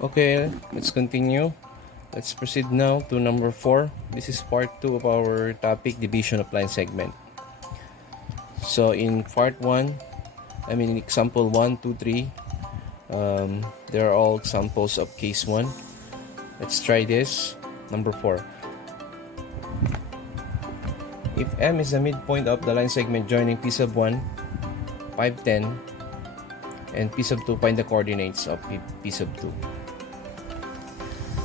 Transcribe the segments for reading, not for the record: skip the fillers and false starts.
Okay, let's continue. Let's proceed now to number 4. This is part 2 of our topic, division of line segment. So in part 1, in example 1, 2, 3, there are all examples of case 1. Let's try this. Number 4. If M is the midpoint of the line segment joining P sub 1, 5, 10, and P sub 2, find the coordinates of P sub 2.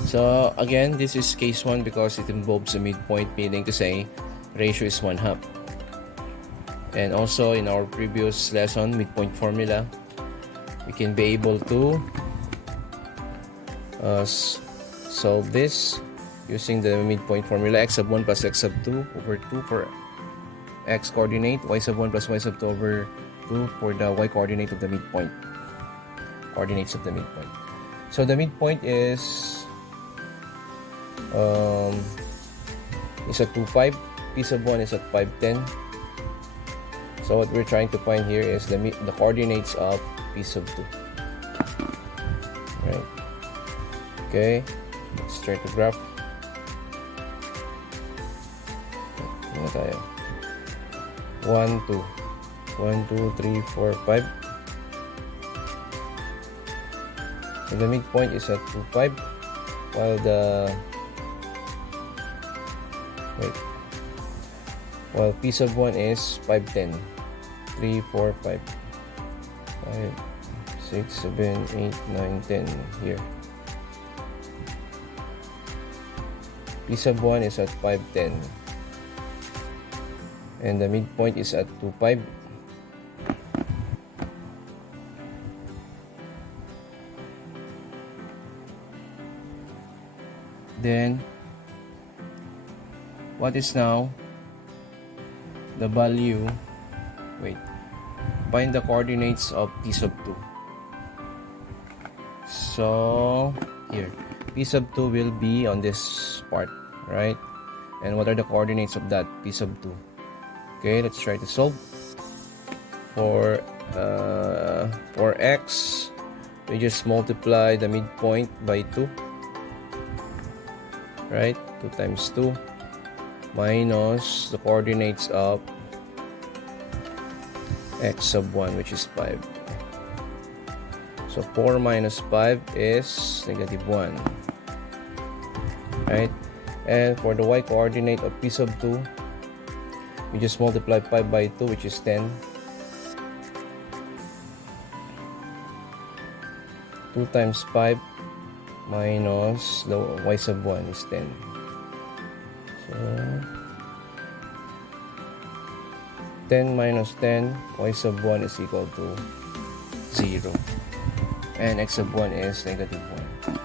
So again, this is case 1 because it involves a midpoint, meaning to say ratio is 1/2. And also in our previous lesson, midpoint formula, we can be able to solve this using the midpoint formula, x sub 1 plus x sub 2 over 2 for x coordinate, y sub 1 plus y sub 2 over 2 for the y coordinate of the midpoint, coordinates of the midpoint. So the midpoint is at 2, 5. P sub 1 is at 5, 10. So what we're trying to find here is the coordinates of P sub 2. Right. Okay. Let's try to graph. Ano tayo? 1, 2. 1, 2, 3, 4, 5. So the midpoint is at 2, 5. While P sub 1 is 5, 10. 3, 4, 5, 5, 6, 7, 8, 9, 10 here. P sub 1 is at 5, 10. And the midpoint is at 2, 5. Then, what is now the value? Find the coordinates of P sub 2. So, here, P sub 2 will be on this part, right? And what are the coordinates of that P sub 2? Okay, let's try to solve. For x, we just multiply the midpoint by 2. Right? 2 times 2 minus the coordinates of x sub 1, which is 5. So 4 minus 5 is negative 1. Right? And for the y coordinate of P sub 2, we just multiply 5 by 2, which is 10. 2 times 5 minus the y sub 1 is 10. So 10 minus 10, y sub 1 is equal to 0. And x sub 1 is negative 1.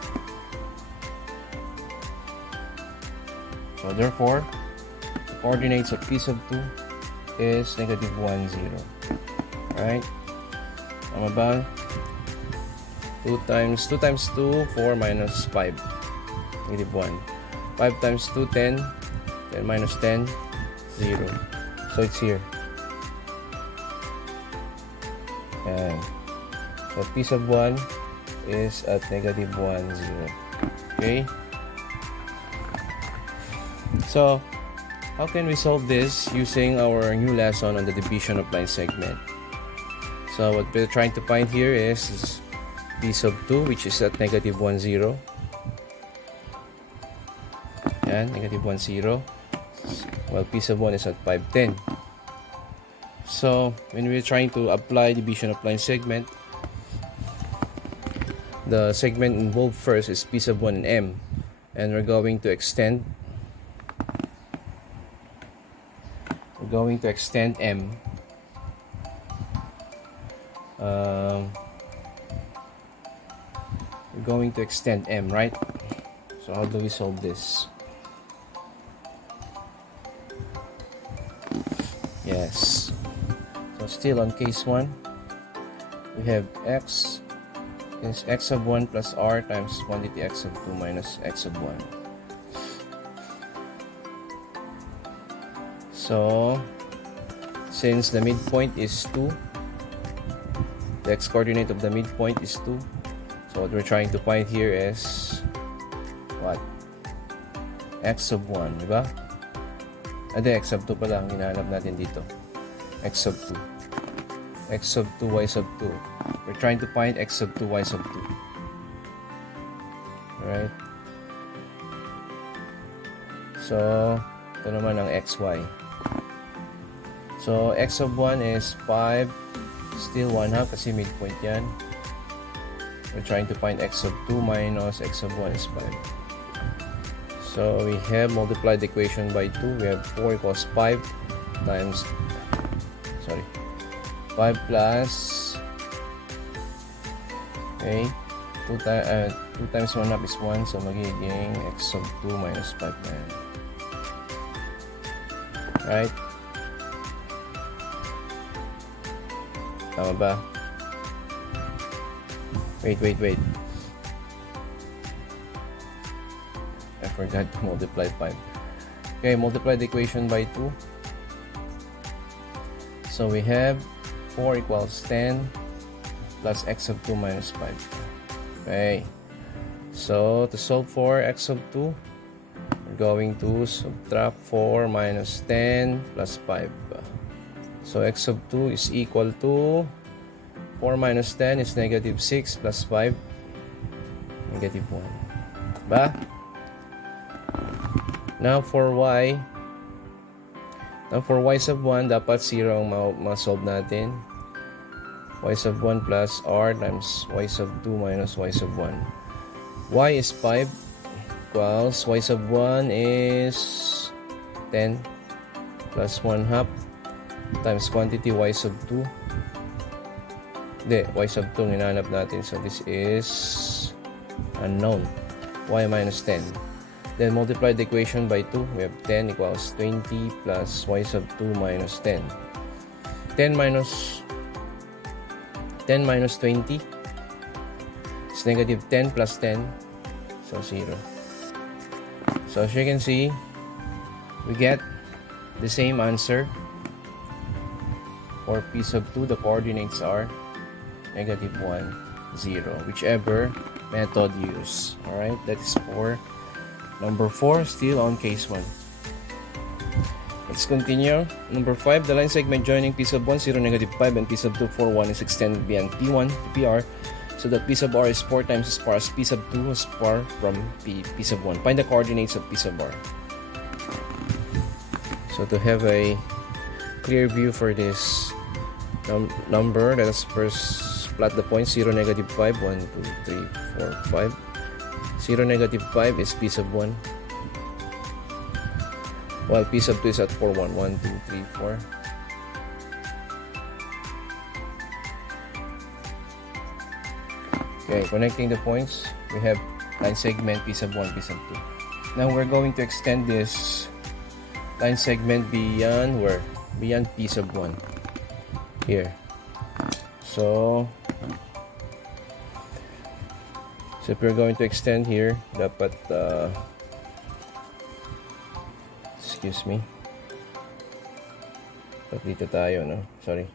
So therefore, the coordinates of P sub 2 is negative 1, 0. Alright? Tama ba? 2 times 2, 4 minus 5. Negative 1. 5 times 2, 10. 10 minus 10, 0. So it's here. And so P sub 1 is at negative 1, 0. Okay? So, how can we solve this using our new lesson on the division of line segment? So, what we're trying to find here is P sub 2, which is at negative 1, 0. Yan, negative 1, 0. Well, P sub 1 is at 5, 10. So, when we're trying to apply division of line segment, the segment involved first is P sub 1 and M. And we're going to extend M. We're going to extend M, right? So how do we solve this? Yes. So still on case 1, we have x is x sub 1 plus r times quantity x sub 2 minus x sub 1. So since the midpoint is 2, the x coordinate of the midpoint is 2, so So what we're trying to find here is what? X sub 1, di ba? Ade, X sub 2 pala ang hinahanap natin dito. X sub 2. X sub 2, Y sub 2. We're trying to find X sub 2, Y sub 2. Alright? So, ito naman ang XY. So, X sub 1 is 5. Still 1/2 kasi midpoint yan. We're trying to find X sub 2 minus X sub 1 is 5. So, we have multiplied the equation by 2. We have 4 equals 5 times, 5 plus, okay, 2 times 1 half is 1. So, magiging X sub 2 minus 5 na yan. Right? Tama ba? Wait. I forgot to multiply 5. Okay, multiply the equation by 2. So we have 4 equals 10 plus X sub 2 minus 5. Okay. So to solve for X sub 2, we're going to subtract 4 minus 10 plus 5. So X sub 2 is equal to 4 minus 10 is negative 6 plus 5, negative 1. Ba? Now for Y sub 1, dapat 0 ang ma-solve natin. Y sub 1 plus R times Y sub 2 minus Y sub 1. Y is 5 equals Y sub 1 is 10 plus 1/2 times quantity Y sub 2. Hindi, Y sub 2 ang hinahanap natin. So this is unknown. Y minus 10. Then multiply the equation by 2. We have 10 equals 20 plus Y sub 2 minus 10. 10 minus 20 is negative 10 plus 10. So 0. So as you can see, we get the same answer. For P sub 2, the coordinates are negative 1, 0. Whichever method you use. Alright, that is for number 4, still on case 1. Let's continue. Number 5, the line segment joining P sub 1, 0, negative 5, and P sub 2, 4, 1 is extended beyond P1 to PR, so that P sub R is 4 times as far as P sub 2 as far from P sub 1. Find the coordinates of P sub R. So to have a clear view for this number, let us first plot the points. 0, negative 5, 1, 2, 3, 4, 5. 0, negative 5 is P sub 1, while P sub 2 is at 4, 1, 1, 2, 3, 4. Okay, connecting the points, we have line segment P sub 1, P sub 2. Now we're going to extend this line segment beyond where? Beyond P sub 1. Here. So if we're going to extend here, dapat excuse me. Dapat dito tayo, no? Sorry.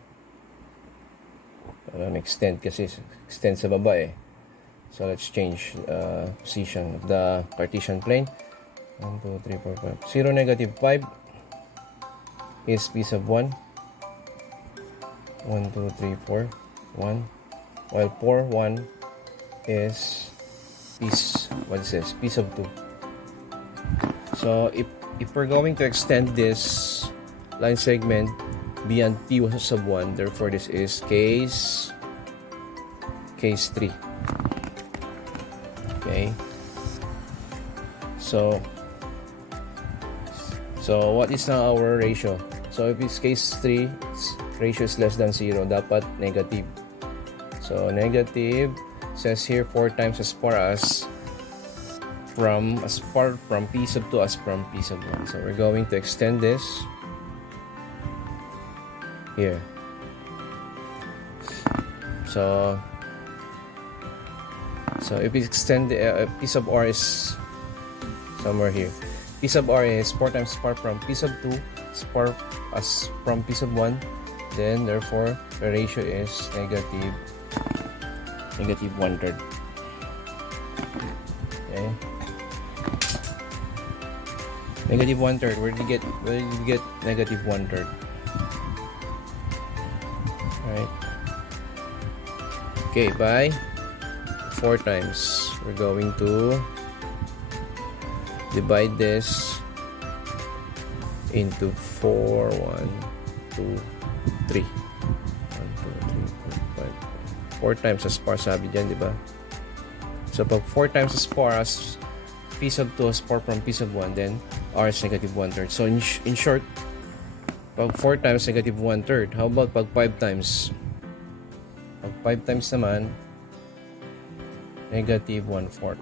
Para extend kasi extend sa baba eh. So let's change position of the Cartesian plane. 1, 2, 3, 4, 5. 0, negative 5 is P sub 1. 1, 2, 3, 4, 1. While 4, 1 is what is this? P sub 2. So if we're going to extend this line segment beyond P sub 1, therefore this is case 3. Okay. So what is now our ratio? So if it's case 3, ratio is less than 0, dapat negative. So negative says here 4 times as far from P sub 2 as from P sub 1. So we're going to extend this here. So if we extend the P sub R is somewhere here. P sub R is 4 times as far from P sub 2 as from P sub 1. Then therefore the ratio is negative 1/3. Okay. Negative 1/3. Where did you get negative 1/3? Right. Okay, by 4 times. We're going to divide this into 4. 1, 2, 3. 1, 2, 3, 4, 5. 4 times as par sabi dyan, di ba? So, pag 4 times as par as P sub 2 as par from P sub 1, then R is negative 1/3. So, in short, pag 4 times negative 1/3. How about pag 5 times? Pag 5 times naman, negative 1/4.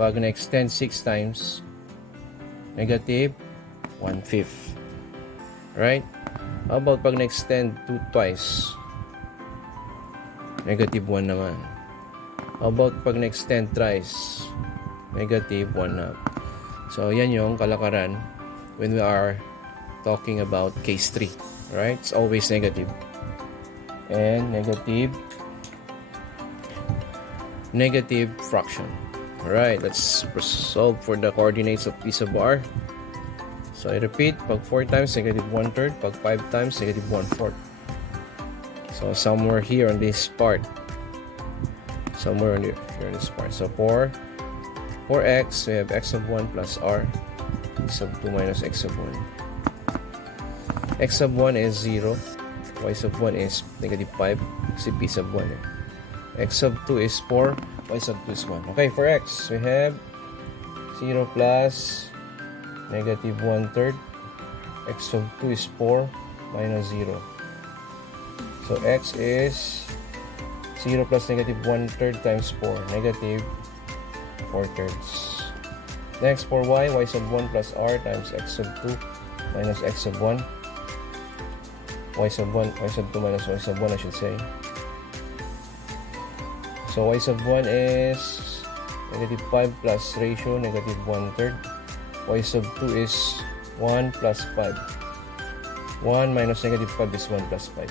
Pag na-extend 6 times, negative 1/5. Right? How about pag na-extend 2 twice? Negative 1 naman. How about pag na-extend thrice? Negative 1/2. So, yan yung kalakaran when we are talking about case 3. Right? It's always negative. And negative fraction. Alright, let's solve for the coordinates of P sub R. So, I repeat, pag 4 times, negative 1/3. Pag 5 times, negative 1/4. So, somewhere here on this part. Somewhere on here on this part. So, for x, we have x sub 1 plus r. X sub 2 minus x sub 1. X sub 1 is 0. Y sub 1 is negative 5. Kasi P sub 1 X sub 2 is 4. Y sub 2 is 1. Okay, for x, we have 0 plus negative 1/3. X sub 2 is 4 minus 0. So, x is 0 plus negative 1/3 times 4. Negative 4/3. Next, for y sub 1 plus r times x sub 2 minus x sub 1. Y sub 2 minus y sub 1, I should say. So, y sub 1 is negative 5 plus ratio, negative 1/3. Y sub 2 is 1 plus 5. 1 minus negative 5 is 1 plus 5.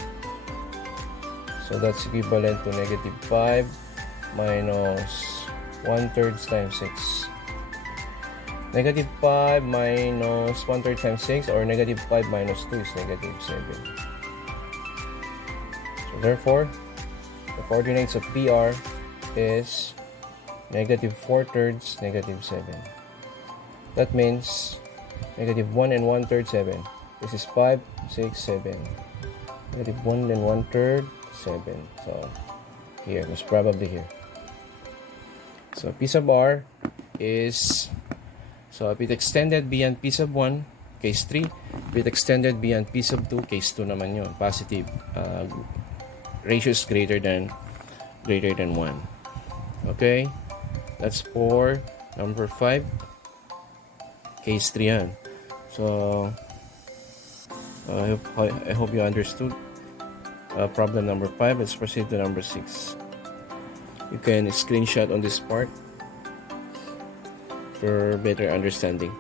So, that's equivalent to negative 5 minus 1/3 times 6. Negative 5 minus 1/3 times 6, or negative 5 minus 2 is negative 7. So, therefore, the coordinates of PR is negative 4/3, negative 7. That means negative 1 and 1/3, 7. This is 5, 6, 7. Negative 1 and 1/3, 7. So, here, most probably here. So, P sub R is, so if it extended beyond P sub 1, case 3. If it extended beyond P sub 2, case 2 naman yun. Positive. Ratio is greater than 1. Okay? That's for number 5. Case 3 yan. So, I hope you understood problem number 5. Let's proceed to number 6. You can screenshot on this part for better understanding.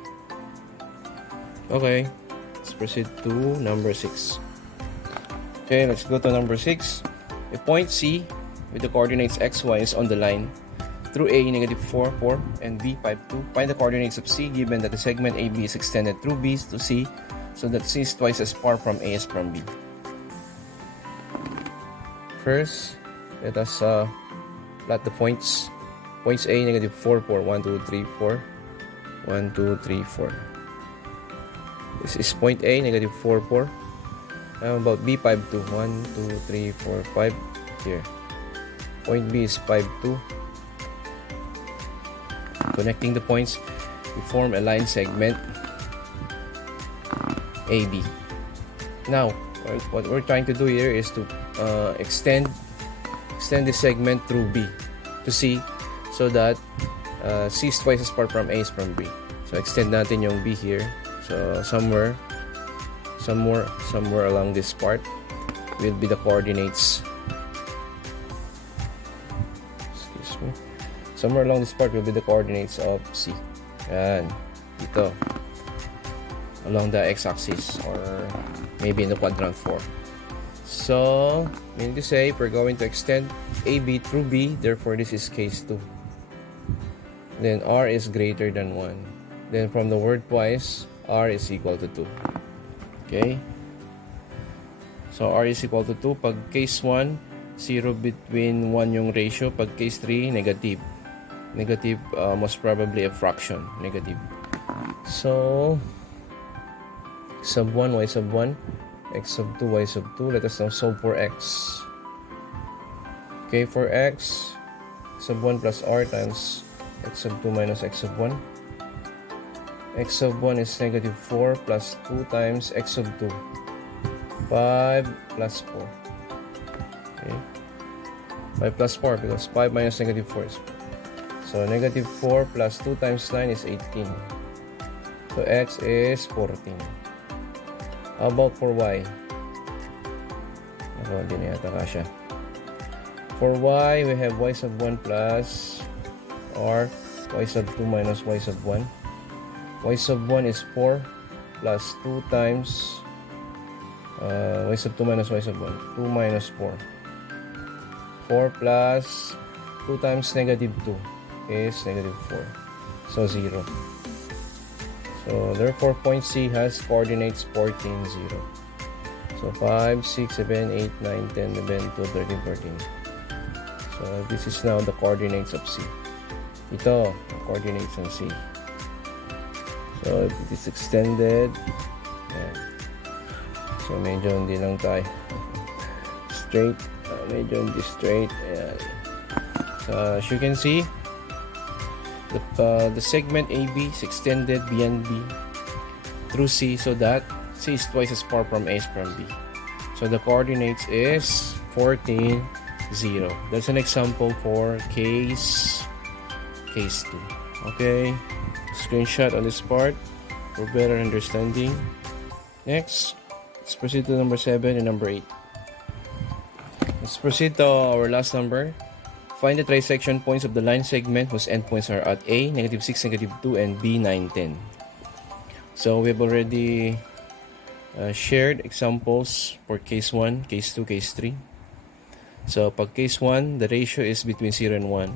Okay, let's proceed to number 6. Okay, let's go to number 6. A point C with the coordinates x, y is on the line through A, negative 4, 4, and B, 5, 2. Find the coordinates of C given that the segment AB is extended through B to C, so that C is twice as far from A as from B. First, let us plot the points. Points A, negative 4, 4, 1, 2, 3, 4. 1, 2, 3, 4. This is point A, negative 4, 4. How about B, 5, 2. 1, 2, 3, 4, 5. Here. Point B is 5, 2. Connecting the points, we form a line segment AB. Now, what we're trying to do here is to extend the segment through B to C, so that C is twice as far from A is from B. So extend natin yung B here. So somewhere along this part will be the coordinates. Excuse me. Somewhere along this part will be the coordinates of C. Yan. Dito. Along the x-axis, or maybe in the quadrant 4. So, meaning to say, we're going to extend AB through B. Therefore, this is case 2. then r is greater than 1. Then from the word twice, r is equal to 2. Okay? So r is equal to 2. Pag case 1, 0 between 1 yung ratio. Pag case 3, negative. Negative, most probably a fraction. Negative. So, x sub 1, y sub 1, x sub 2, y sub 2. Let us now solve for x. Okay, for x sub 1 plus r times x sub 2 minus x sub 1. X sub 1 is negative 4 plus 2 times x sub 2. 5 plus 4. Okay. 5 plus 4 because 5 minus negative 4 is 4. So negative 4 plus 2 times 9 is 18. So x is 14. How about for y? Ako, hindi na yata kasya. For y, we have y sub 1 plus r, y sub 2 minus y sub 1. Y sub 1 is 4 plus 2 times y sub 2 minus y sub 1. 2 minus 4. 4 plus 2 times negative 2 is negative 4. So 0. So therefore point C has coordinates 14, 0. So 5, 6, 7, 8, 9, 10, 11, 12, 13, 14. So this is now the coordinates of C. Ito, the coordinates ng C. So if it is extended, yan. So medyo hindi lang tayo straight, medyo hindi straight. Ayan. So as you can see, the segment AB is extended beyond B through C, so that C is twice as far from A as from B. So the coordinates is 14, 0. That's an example for case 2. Okay, screenshot on this part for better understanding. Next, let's proceed to number 7 and number 8. Let's proceed to our last number. Find the trisection points of the line segment whose endpoints are at A, negative 6, negative 2, and B, 9, 10. So we have already shared examples for case 1, case 2, case 3. So pag case 1, the ratio is between 0 and 1.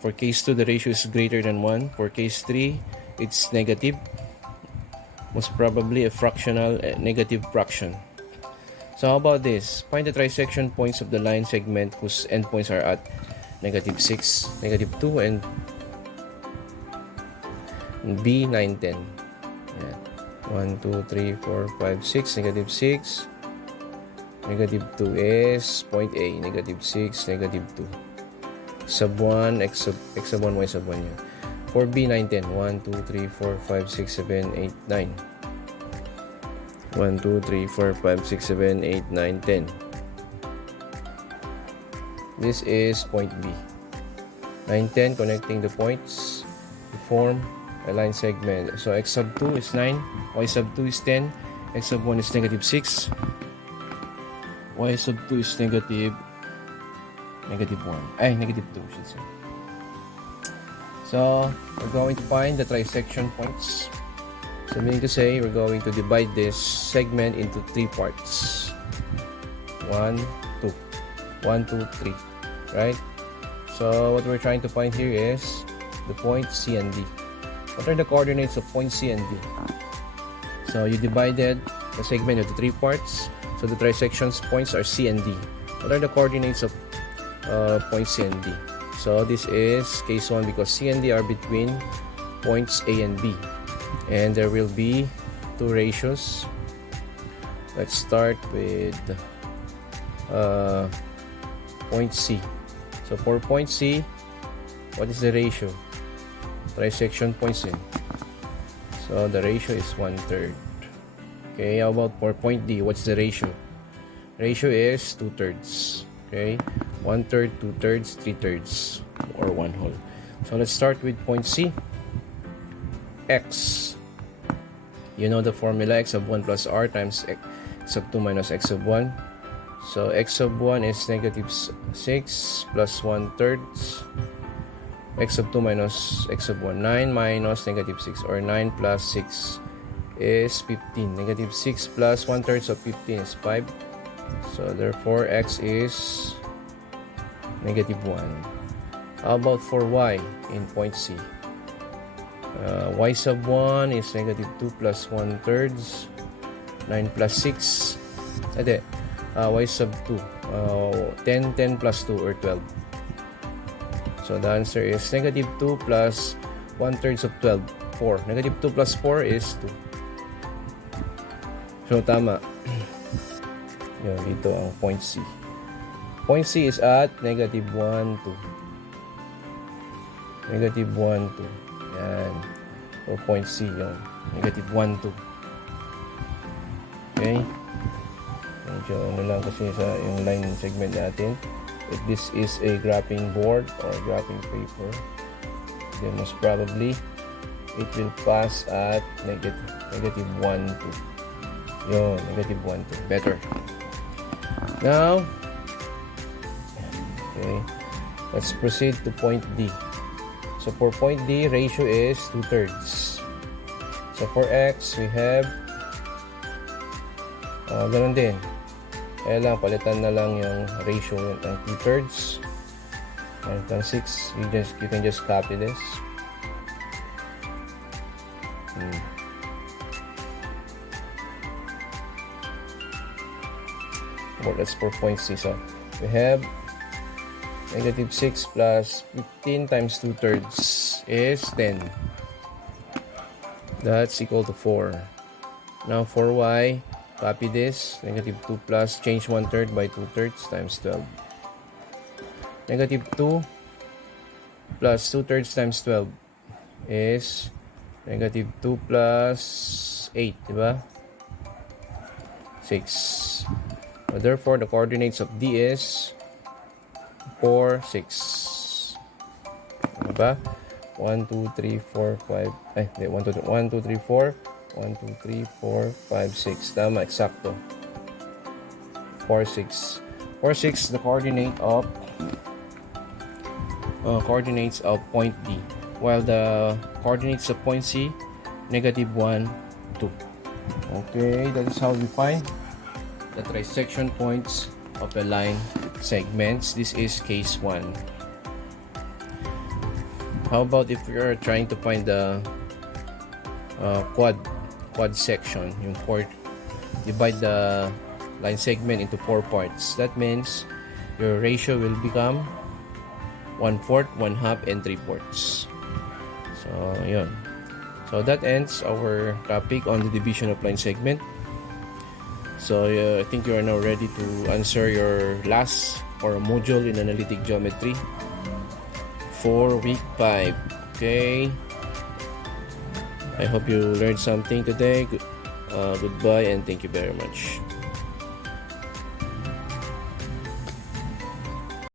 For case 2, the ratio is greater than 1. For case 3, it's negative. Most probably a fractional negative fraction. So how about this? Find the trisection points of the line segment whose endpoints are at negative 6, negative 2, and B, 9, 10. Ayan. 1, 2, 3, 4, 5, 6, negative 6. Negative 2 is point A, negative 6, negative 2. Sub 1, x sub 1, y sub 1 yan. For B, 9, 10. 1, 2, 3, 4, 5, 6, 7, 8, 9. 1, 2, 3, 4, 5, 6, 7, 8, 9, 10. This is point B. 9, 10, connecting the points to form a line segment. So x sub 2 is 9, y sub 2 is 10, x sub 1 is negative 6, y sub 2 is negative 1. Ay, negative 2, should say. So, we're going to find the trisection points. So, meaning to say, we're going to divide this segment into 3 parts. 1, 2. 1, 2, 3. Right? So, what we're trying to find here is the point C and D. What are the coordinates of point C and D? So, you divided the segment into 3 parts. So, the trisections points are C and D. What are the coordinates of point C and D? So, this is case 1 because C and D are between points A and B. And there will be 2 ratios. Let's start with point C. So for point C, what is the ratio? Trisection points in. So the ratio is 1/3. Okay, how about for point D? What's the ratio? Ratio is 2/3. Okay, 1/3, 2/3, 3/3, or 1/2. So let's start with point C. X. You know the formula, x sub 1 plus r times x sub 2 minus x sub 1. So x sub 1 is negative 6 plus 1/3. X sub 2 minus x sub 1. 9 minus negative 6, or 9 plus 6 is 15. Negative 6 plus 1/3 of 15 is 5. So therefore x is negative 1. How about for y in point C? Y sub 1 is negative 2 plus 1/3, 9 plus 6. Y sub 2, 10, 10 plus 2 or 12. So the answer is negative 2 plus 1/3 of 12, 4. Negative 2 plus 4 is 2. So tama. Yun, dito ang point C. Point C is at negative 1, 2. Negative 1, 2. Yan. So point C yung negative 1, 2. Okay? Medyo ano lang kasi sa yung line segment natin. If this is a graphing board or graphing paper, then most probably it will pass at negative 1, 2. Yun, negative 1, 2. Better. Now, okay, let's proceed to point D. So for point D, ratio is 2/3. So for X, we have ganun din. Kaya lang, palitan na lang yung ratio ng 2/3. And 6, you can just copy this. Well, that's for point C. So we have negative 6 plus 15 times 2/3 is 10. That's equal to 4. Now for Y, copy this. Negative 2 plus, change 1/3 by 2/3 times 12. Negative 2 plus 2/3 times 12 is negative 2 plus 8, diba? 6. So therefore, the coordinates of D is 4, 6. Diba? 1, 2, 3, 4, 5. 1, 2, 3, 4. 1, 2, 3, 4, 5, 6. Tama, eksakto. 4, 6. 4, 6, the coordinates of point D. While the coordinates of point C, negative 1, 2. Okay, that is how we find the trisection points of the line segments. This is case 1. How about if we are trying to find the quad section, yung divide the line segment into 4 parts. That means your ratio will become 1/4, 1/2, and 3/4. So, yun. So that ends our topic on the division of line segment. So I think you are now ready to answer your last or module in analytic geometry for week 5. Okay. I hope you learned something today. Goodbye and thank you very much.